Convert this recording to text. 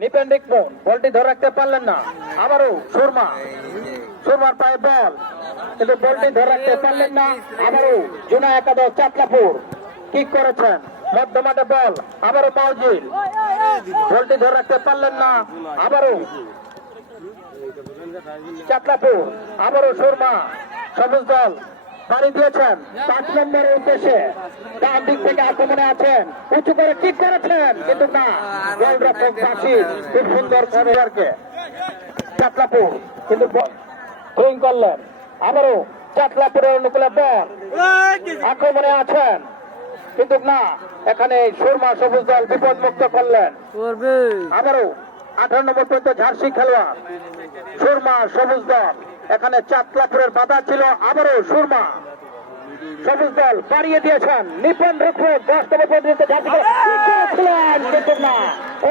নিপেন রিকমন বলটি ধরে রাখতে পারলেন না, আবারও সুরমার পায়ে বল, কিন্তু বলটি ধরে রাখতে পারলেন না, আবারও জুনা একাদশ চাতলাপুর কিক করেছেন, মধ্যমাঠে বল, আবারও মাউজিল বলটি ধরে রাখতে পারলেন না, আবারও চাতলাপুর, আবারও সুরমা, সবুজ দল বাড়ি দিয়েছেন 5 নম্বরের উদ্দেশ্যে, ডান দিক থেকে আক্রমণে আছেন, উঁচু করে কিক করেছেন, কিন্তু না, গোলরক্ষক বাসির খুব সুন্দর খেলোয়াড়কে চাতলাপুর কিন্তু থ্রোয়িং করলেন, আবারও চাতলাপুরের অনুকূলে বল, আক্রমণে আছেন, কিন্তু না, এখানে সুরমা সবুজ দল বিপদ মুক্ত করলেন, আবারও 18 নম্বর পর্যন্ত ঝাড়সি খেলোয়াড় সুরমা সবুজ দল, এখানে চাতলাপুরের বাধা ছিল, আবারও সুরমা সবুজ দল বাড়িয়ে দিয়েছেন, নিপন রক্ষক 10 নম্বর পর্যন্ত ঝাড়সি খেলোয়াড় কিন্তু না।